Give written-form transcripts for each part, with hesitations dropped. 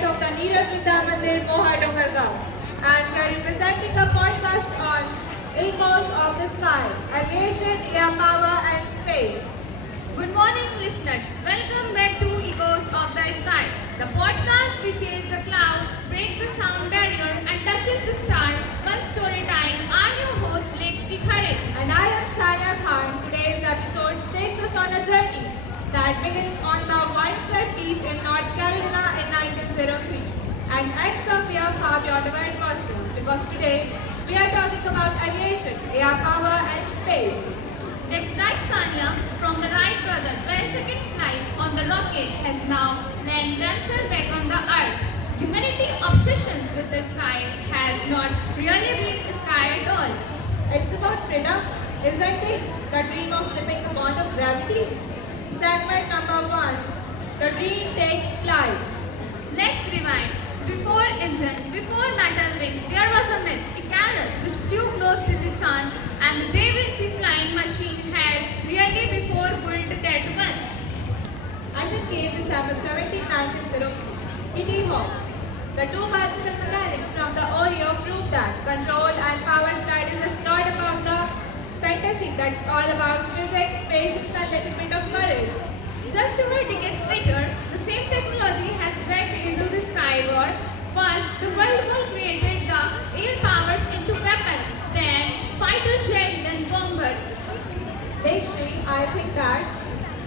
student of the Neeraj Vidya Mandir, Moha Dongargaon, and we are presenting a podcast on Echoes of the Sky, Aviation, Air Power and Space. Good morning, listeners. Welcome back to Echoes of the Sky, the podcast which chases the cloud, breaks the sound barrier, and touches the star. One story time. I'm your host, Lekshmi Khare. And I am Shania Khan. Today's episode takes us on a journey that begins on the windswept beach in North Carolina in 1903 and ends up here far beyond the atmosphere, because today we are talking about aviation, air power and space. That's right, Sanya. From the Wright brothers, where second flight on the rocket has now landed themselves back on the Earth. Humanity's obsession with the sky has not really been the sky at all. It's about freedom, isn't it? The dream of slipping the bond of gravity. Segment number 1. The dream takes flight. Let's rewind. Before engine, before metal wing, there was a myth, Icarus, which flew close to the sun, and the Da Vinci flying machine had really before built that one. And then came December 17, 1903. Kitty Hawk. The two bicycle mechanics from the Ohio proved that controlled and powered flight is just not about the fantasy, that's all about physics, patience and little bit of courage. Just over decades later, the same technology has dragged into the skyward. First, the World War created the air powers into weapons, then fighter jet, then bombers. Lakshmi, I think that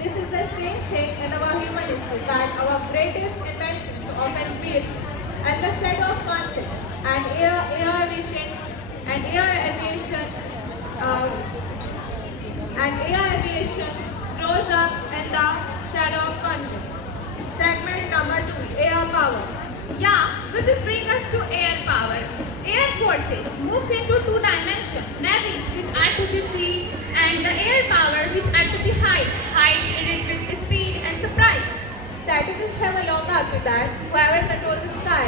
this is the strange thing in our human history, that our greatest inventions often fail and the shadow of conflict and air aviation and air aviation uh, grows up in the shadow of conflict. Segment number 2, air power. Yeah, which will bring us to air power. Air forces moves into two dimensions. Navies which add to the sea and the air power which add to the height. Height it is with speed and surprise. Strategists have a long argued that whoever controls the sky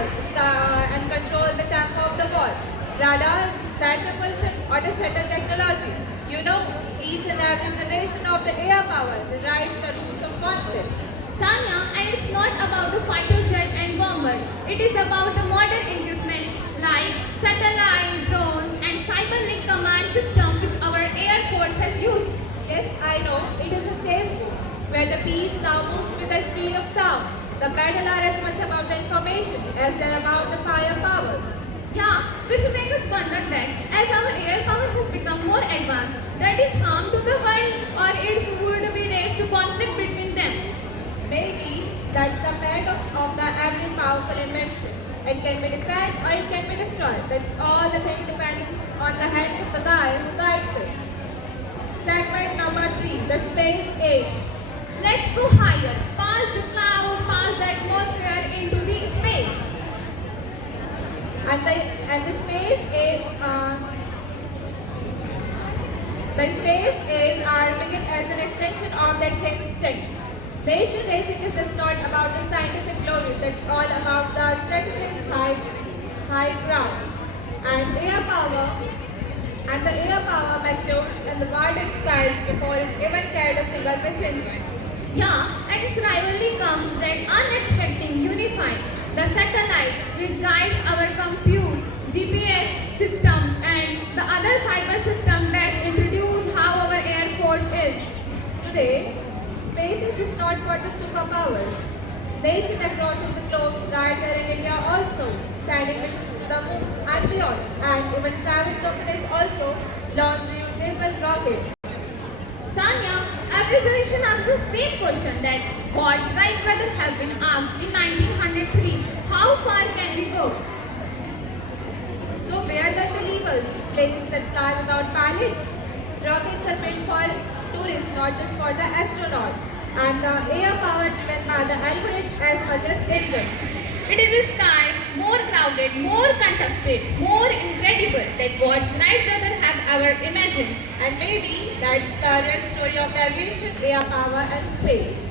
and controls the tempo of the ball, radar, side propulsion or the shuttle technology. You know, each and every generation of the air power rewrites the rules of conflict. Sanya, and it's not about the fighter jet and bomber. It is about the modern equipment like satellite, drones, and cyberlink command system which our air force has used. Yes, I know, it is a chase book where the piece now moves with the speed of sound. The battle are as much about the information as they're about the firepower. Yeah, which makes us wonder that as our air power has become more advanced, that is harm to the world or it would be raised to conflict between them. Maybe that's the paradox of the every powerful invention. It can be defended or it can be destroyed. That's all the thing depending on the hands of the guy who guides it. Segment number 3, the space age. Let's go higher, past the cloud, past the atmosphere into the space. And the space age are begin as an extension of that same instinct. Nation racing is just not about the scientific glory, that's all about the strategic high ground. And the air power matures in the guarded skies before it even carried a single passenger. Yeah, and its rivalry comes that unexpected unifying the satellite which guides our compute, GPS system and the other cyber system that introduce how our air force is. Today, space is just not for the superpowers. Nations across the globe, right there in India also, sending missions to the moon and beyond, and even private companies also launch reusable rockets. Sanya, every generation asks the same question that what Wright brothers have been asked in 1903, how far can we go? So where the believers, planes that fly without pilots? Rockets are built for tourists, not just for the astronaut. And the air power driven by the algorithm as much as engines. It is the sky, more crowded, more contested, more incredible than what Wright brothers have ever imagined. And maybe that's the real story of aviation, air power and space.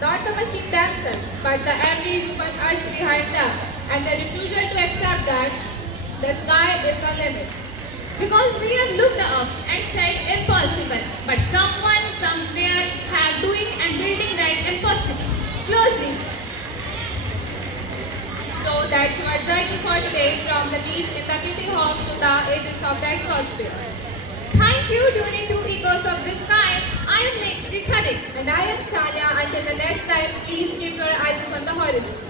Not the machine themselves, but the every human urge behind them and the refusal to accept that the sky is the limit. Because we have looked up and said impossible, but someone somewhere have doing and building that impossible. Closing. So that's our journey for today from the beach in the Kitty Hawk to the edges of the exosphere. Thank you, tuning to Echoes of the Sky. I am Rekha. And I am Shania. Until the next time, please keep your eyes on the horizon.